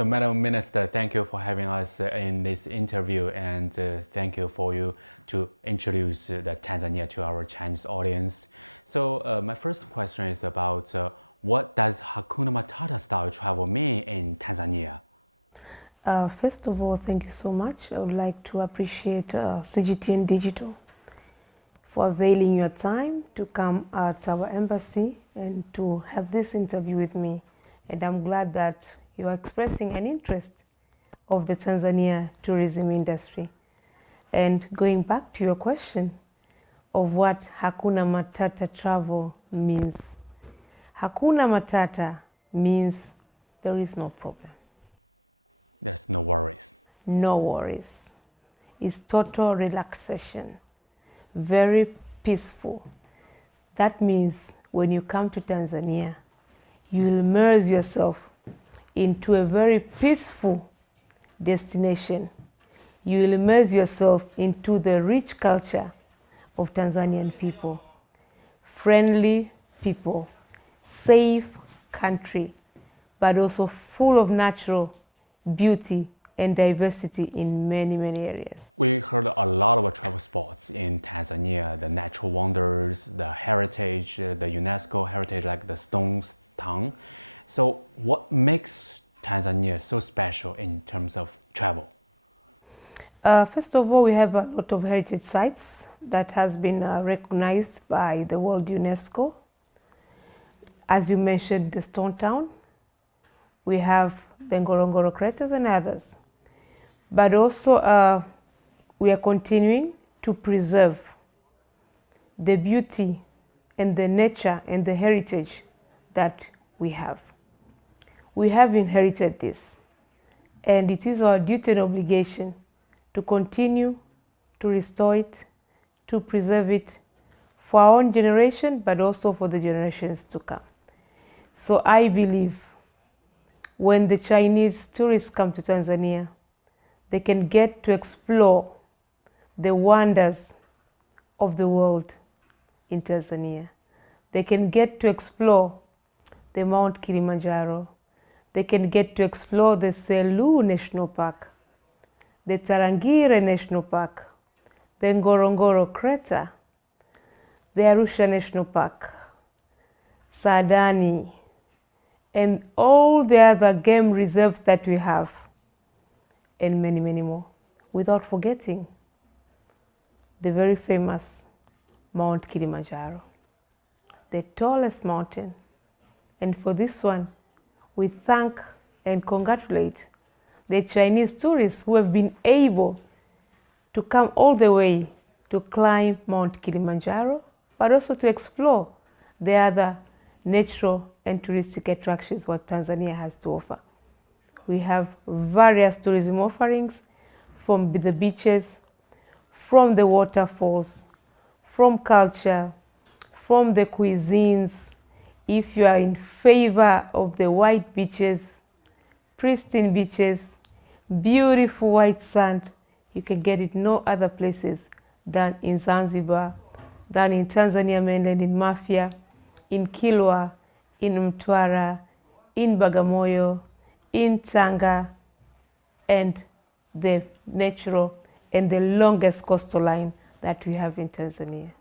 So, Madam Minister, thank you for having us in this interview, and thank you for you to introduce the Tanzania to our Chinese audience. So, my first question is about what does Hakuna Matata style travel mean in Tanzania? First of all, thank you so much. I would like to appreciate CGTN Digital for availing your time to come at our embassy and to have this interview with me. And I'm glad that you are expressing an interest of the Tanzania tourism industry. And going back to your question of what Hakuna Matata travel means. Hakuna Matata means there is no problem. There's no worries. No worries. It's total relaxation. Very peaceful. That means when you come to Tanzania, you'll immerse yourself into a very peaceful destination. You will immerse yourself into the rich culture of Tanzanian people. Friendly people, safe country, but also full of natural beauty and diversity in many, many areas. We heard a lot about travel spots in Tanzania, the natural wonders, the heritage, the UNESCO heritage like the Stone Town. So what makes Tanzania so special in terms of travel? First of all, we have a lot of heritage sites that has been recognized by the World UNESCO. As you mentioned, the Stone Town. We have the Ngorongoro craters and others. But also we are continuing to preserve the beauty and the nature and the heritage that we have. We have inherited this, and it is our duty and obligation to continue to restore it, to preserve it for our own generation, but also for the generations to come. So I believe when the Chinese tourists come to Tanzania, they can get to explore the wonders of the world in Tanzania. They can get to explore the Mount Kilimanjaro. They can get to explore the Selous National Park, the Tarangire National Park, the Ngorongoro Crater, the Arusha National Park, Saadani, and all the other game reserves that we have, and many, many more, without forgetting the very famous Mount Kilimanjaro, the tallest mountain. And for this one, we thank and congratulate the Chinese tourists who have been able to come all the way to climb Mount Kilimanjaro, but also to explore the other natural and touristic attractions what Tanzania has to offer. We have various tourism offerings from the beaches, from the waterfalls, from culture, from the cuisines. If you are in favor of the white beaches, pristine beaches, beautiful white sand, you can get it no other places than in Zanzibar, than in Tanzania mainland, in Mafia, in Kilwa, in Mtwara, in Bagamoyo, in Tanga, and the natural and the longest coastal line that we have in Tanzania.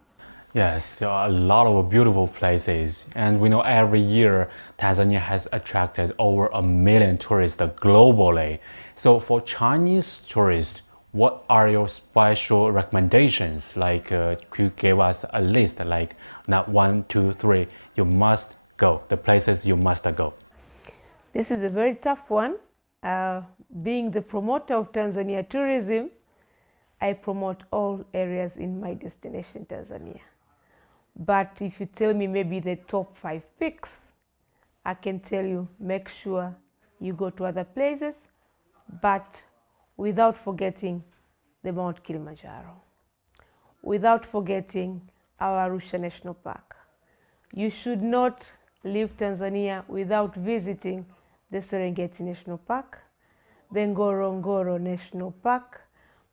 Yes, there are a lot of beautiful places, and we know every year Tanzania has attracted over 1 million tourists globally. So for Chinese tourists, what are your special recommendations? Like, could you give us a list, like not 1, 2, 3, you must go, the places you must go? This is a very tough one. Being the promoter of Tanzania tourism, I promote all areas in my destination, Tanzania. But if you tell me maybe the top 5 picks, I can tell you, make sure you go to other places, but without forgetting the Mount Kilimanjaro, without forgetting our Arusha National Park. You should not leave Tanzania without visiting the Serengeti National Park, the Ngorongoro National Park,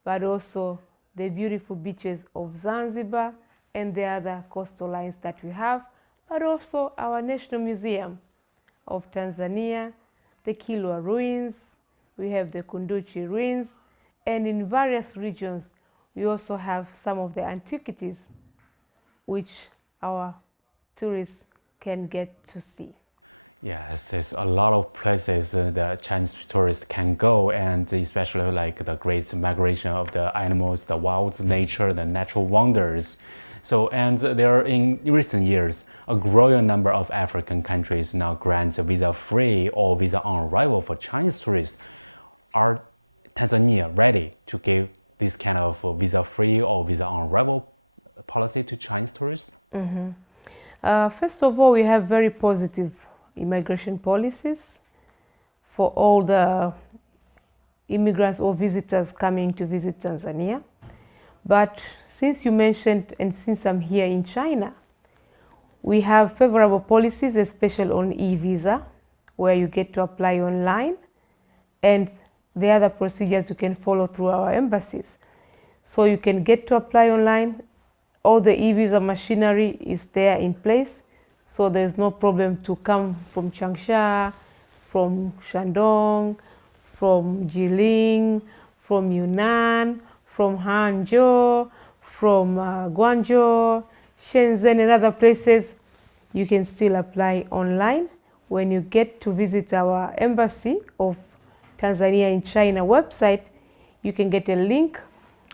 but also the beautiful beaches of Zanzibar and the other coastal lines that we have, but also our National Museum of Tanzania, the Kilwa Ruins, we have the Kunduchi ruins, and in various regions we also have some of the antiquities which our tourists can get to see. Yes, there's a lot of places that Chinese tourists can go, and especially like the great migration of the animals, the wild nature, the natural wonders. So, and there are in recent years, a growing number of African countries now grant visa-free or visa-on arrival for Chinese tourists. Are Tanzania ready to give this kind of visa-free or visa-on arrival policy to Chinese tourists? First of all, we have very positive immigration policies for all the immigrants or visitors coming to visit Tanzania. But since you mentioned, and since I'm here in China, we have favorable policies, especially on e-visa, where you get to apply online, and the other procedures you can follow through our embassies. So you can get to apply online. All the e-visa machinery is there in place, so there's no problem to come from Changsha, from Shandong, from Jilin, from Yunnan, from Hangzhou, from Guangzhou, Shenzhen, and other places. You can still apply online. When you get to visit our embassy of Tanzania in China website, you can get a link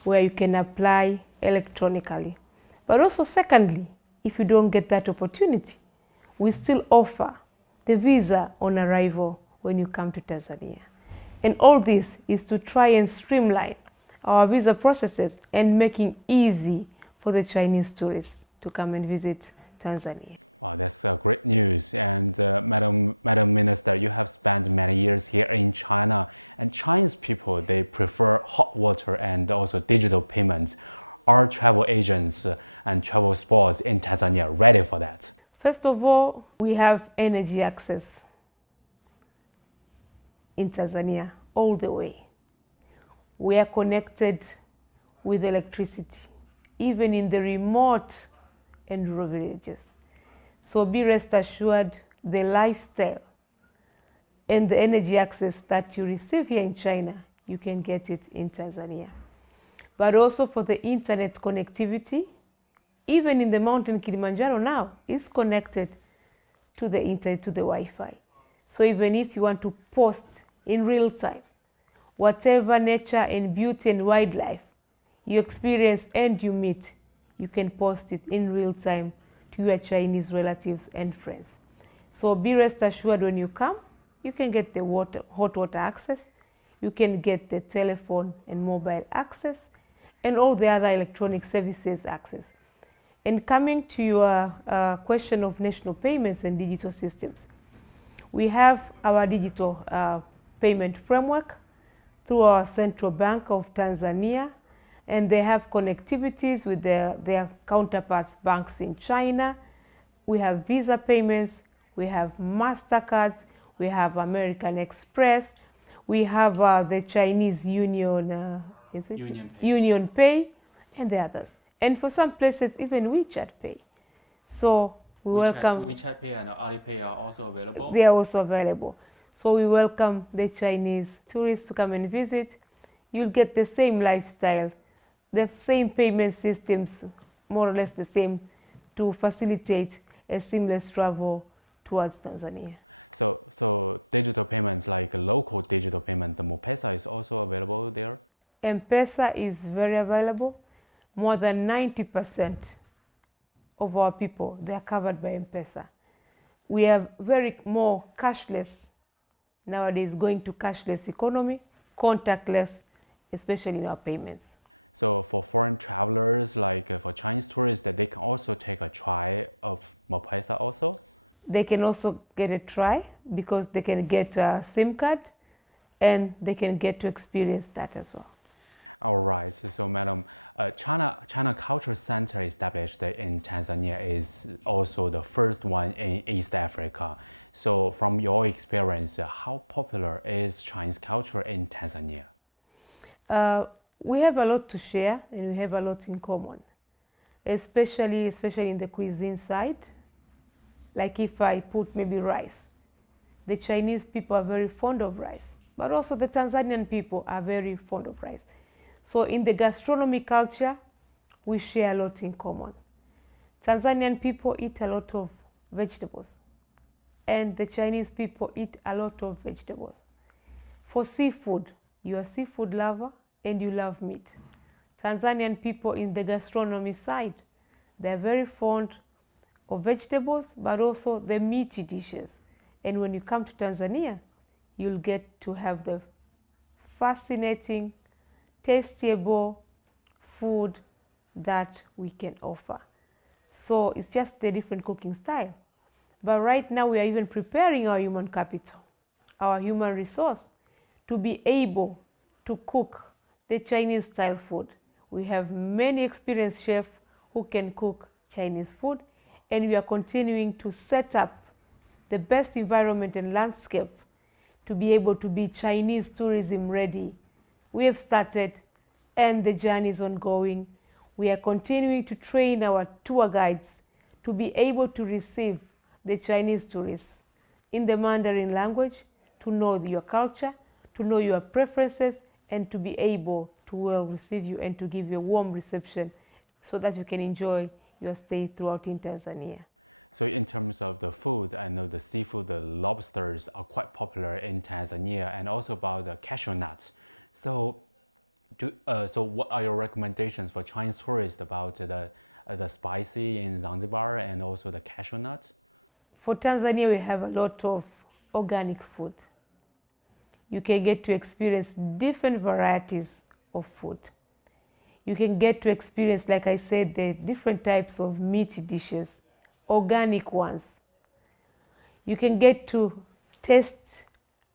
where you can apply electronically. But also, secondly, if you don't get that opportunity, we still offer the visa on arrival when you come to Tanzania. And all this is to try and streamline our visa processes and making easy for the Chinese tourists to come and visit Tanzania. Wow, that's great news. And Madam Minister, you have spent many years here in China, and Chinese people, they prefer hot water and also digital payments. Are travel agents and travel spots in Tanzania ready for that? First of all, we have energy access in Tanzania all the way. We are connected with electricity, even in the remote and rural villages. So be rest assured, the lifestyle and the energy access that you receive here in China, you can get it in Tanzania. But also for the internet connectivity, even in the mountain Kilimanjaro now is connected to the internet, to the Wi-Fi. So even if you want to post in real time, whatever nature and beauty and wildlife you experience and you meet, you can post it in real time to your Chinese relatives and friends. So be rest assured, when you come, you can get the hot water access, you can get the telephone and mobile access, and all the other electronic services access. And coming to your question of national payments and digital systems, we have our digital payment framework through our Central Bank of Tanzania, and they have connectivities with their counterparts banks in China. We have Visa payments, we have MasterCards, we have American Express, we have the Chinese Union, Union Pay, and the others. And for some places, even WeChat Pay. So we welcome... WeChat Pay and Alipay are also available? They are also available. So we welcome the Chinese tourists to come and visit. You'll get the same lifestyle, the same payment systems, more or less the same, to facilitate a seamless travel towards Tanzania. So digital payments, like local digital payment, the M-Pesa is also available there? M-Pesa is very available. More than 90% of our people, they are covered by M-Pesa. We are very more cashless nowadays, going to cashless economy, contactless, especially in our payments. So for foreign travelers, like for Chinese tourists, that they can also take a try of M-Pesa also? They can also get a try, because they can get a SIM card and they can get to experience that as well. All right. So, Madam, China Culture Center established in Tanzania is also the first one in East Africa. So, from your experience, how popular is Chinese culture in Tanzania? We have a lot to share, and we have a lot in common, especially in the cuisine side. Like if I put maybe rice, the Chinese people are very fond of rice. but also the Tanzanian people are very fond of rice. So in the gastronomy culture, we share a lot in common. Tanzanian people eat a lot of vegetables, and the Chinese people eat a lot of vegetables. For seafood, you're a seafood lover and you love meat. Tanzanian people in the gastronomy side, they're very fond of vegetables, but also the meaty dishes. And when you come to Tanzania, you'll get to have the fascinating, tastiable food that we can offer. So it's just the different cooking style. But right now we are even preparing our human capital, our human resource, to be able to cook the Chinese style food. We have many experienced chefs who can cook Chinese food, and we are continuing to set up the best environment and landscape to be able to be Chinese tourism ready. We have started, and the journey is ongoing. We are continuing to train our tour guides to be able to receive the Chinese tourists in the Mandarin language, to know your culture, to know your preferences, and to be able to well receive you and to give you a warm reception so that you can enjoy your stay throughout in Tanzania. So in terms of the food, I know the seafood, the lobsters are quite popular in Tanzania, and also about the cashew nuts. So, so what are your recommendations for Chinese tourists about the spicy in Zanzibar and also the cashew nuts? For Tanzania, we have a lot of organic food. You can get to experience different varieties of food. You can get to experience, like I said, the different types of meaty dishes, organic ones. You can get to taste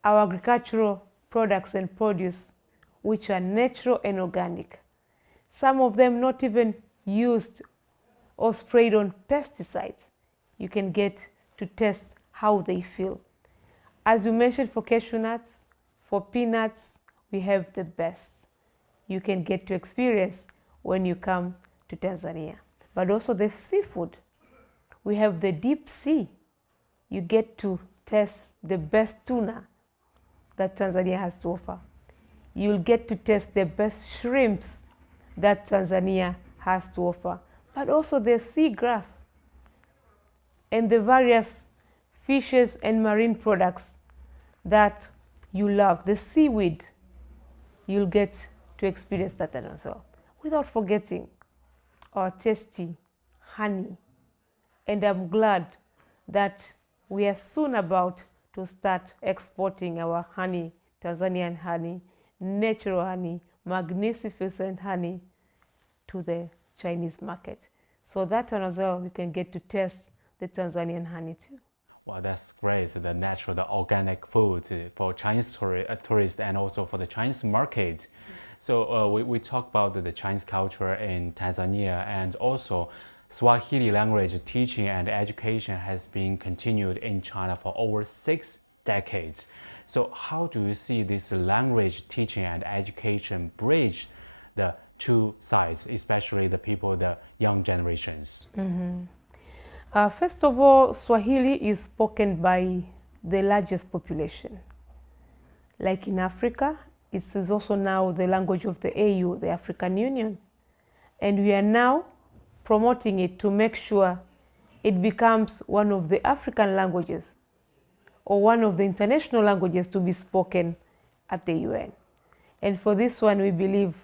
our agricultural products and produce, which are natural and organic. Some of them not even used or sprayed on pesticides. You can get to test how they feel. As you mentioned, for cashew nuts, for peanuts, we have the best you can get to experience when you come to Tanzania. But also the seafood. We have the deep sea. You get to taste the best tuna that Tanzania has to offer. You'll get to taste the best shrimps that Tanzania has to offer. But also the seagrass and the various fishes and marine products that you love. The seaweed, you'll get to experience that as well. Without forgetting our tasty honey. And I'm glad that we are soon about to start exporting our honey, Tanzanian honey, natural honey, magnificent honey to the Chinese market. So that one as well, you can get to taste the Tanzanian honey too. Wow, that's great. The natural, the organic food for Chinese tourists and also for the Chinese market. So we talk about the Chinese culture in Tanzania, and also Swahili language teaching and education has been continued in China for over 6 decades. So how do you see this language teaching and education bridge the two sides, especially the people, the young generations? First of all, Swahili is spoken by the largest population. Like in Africa, it is also now the language of the AU, the African Union. And we are now promoting it to make sure it becomes one of the African languages or one of the international languages to be spoken at the UN. And for this one, we believe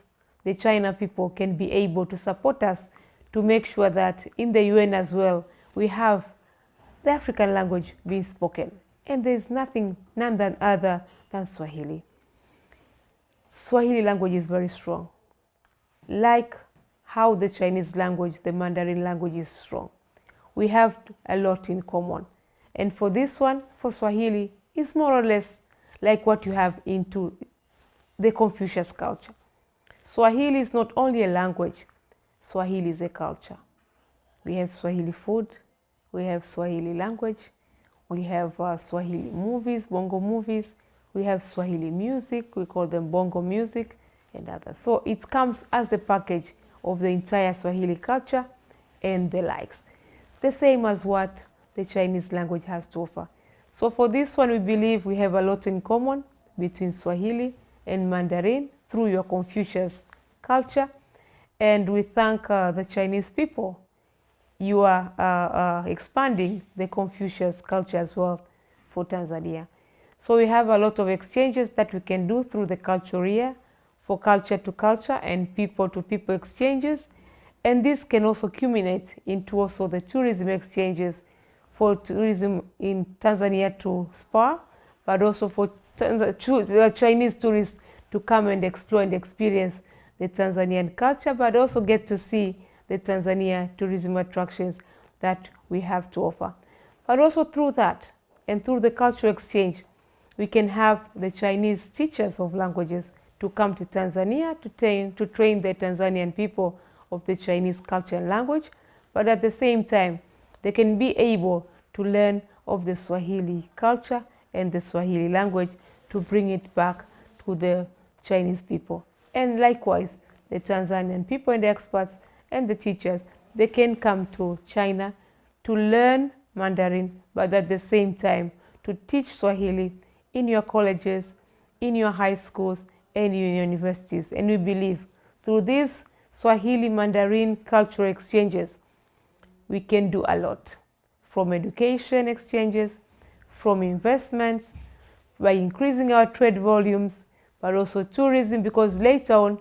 the China people can be able to support us to make sure that in the UN as well, we have the African language being spoken. And there's none other than Swahili. Swahili language is very strong. Like how the Chinese language, the Mandarin language is strong. We have a lot in common. And for this one, for Swahili, it's more or less like what you have into the Confucius culture. Swahili is not only a language, Swahili is a culture. We have Swahili food, we have Swahili language, we have Swahili movies, bongo movies, we have Swahili music, we call them bongo music, and others. So it comes as a package of the entire Swahili culture and the likes. The same as what the Chinese language has to offer. So for this one, we believe we have a lot in common, between Swahili and Mandarin through your Confucius culture. And we thank the Chinese people. You are expanding the Confucius culture as well for Tanzania. So we have a lot of exchanges that we can do through the cultural year for culture to culture and people to people exchanges. And this can also culminate into also the tourism exchanges for tourism in Tanzania to SPA, but also for Chinese tourists to come and explore and experience the Tanzanian culture, but also get to see the Tanzania tourism attractions that we have to offer. But also through that and through the cultural exchange, we can have the Chinese teachers of languages to come to Tanzania to train the Tanzanian people of the Chinese culture and language, but at the same time, they can be able to learn of the Swahili culture and the Swahili language to bring it back to the Chinese people. And likewise, the Tanzanian people and the experts and the teachers, they can come to China to learn Mandarin, but at the same time to teach Swahili in your colleges, in your high schools, and in your universities. And we believe through these Swahili Mandarin cultural exchanges, we can do a lot, from education exchanges, from investments, by increasing our trade volumes, but also tourism, because later on,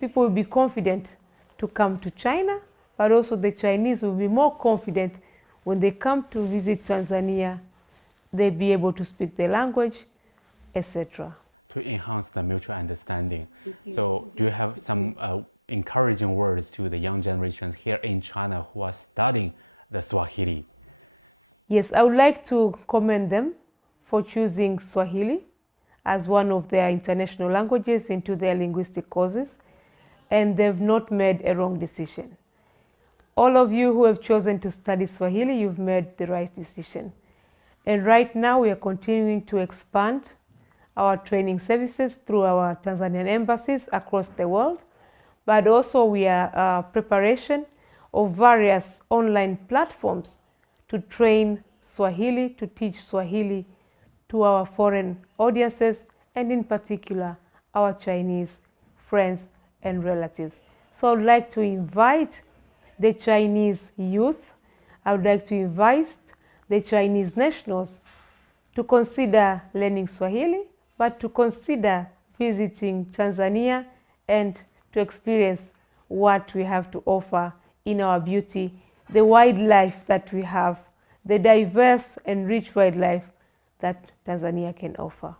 people will be confident to come to China, but also the Chinese will be more confident when they come to visit Tanzania, they'll be able to speak the language, etc. To enhance the mutual understanding. So do you have some encouraging words to the young generations here in China who are studying the Swahili? Yes, I would like to commend them for choosing Swahili as one of their international languages into their linguistic courses, and they've not made a wrong decision. All of you who have chosen to study Swahili, you've made the right decision. And right now we are continuing to expand our training services through our Tanzanian embassies across the world, but also we are preparation of various online platforms to train Swahili, to teach Swahili to our foreign audiences, and in particular, our Chinese friends and relatives. So I would like to invite the Chinese youth, I would like to invite the Chinese nationals to consider learning Swahili, but to consider visiting Tanzania and to experience what we have to offer in our beauty, the wildlife that we have, the diverse and rich wildlife that Tanzania can offer.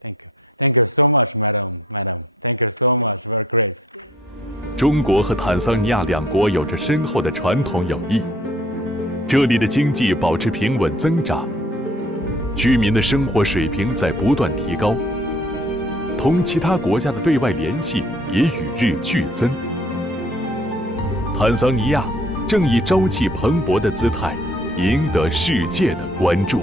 Thank you. Thank you so much, Madam. Thank you so much. Very great. 中国和坦桑尼亚两国有着深厚的传统友谊，这里的经济保持平稳增长，居民的生活水平在不断提高，同其他国家的对外联系也与日俱增。坦桑尼亚正以朝气蓬勃的姿态赢得世界的关注。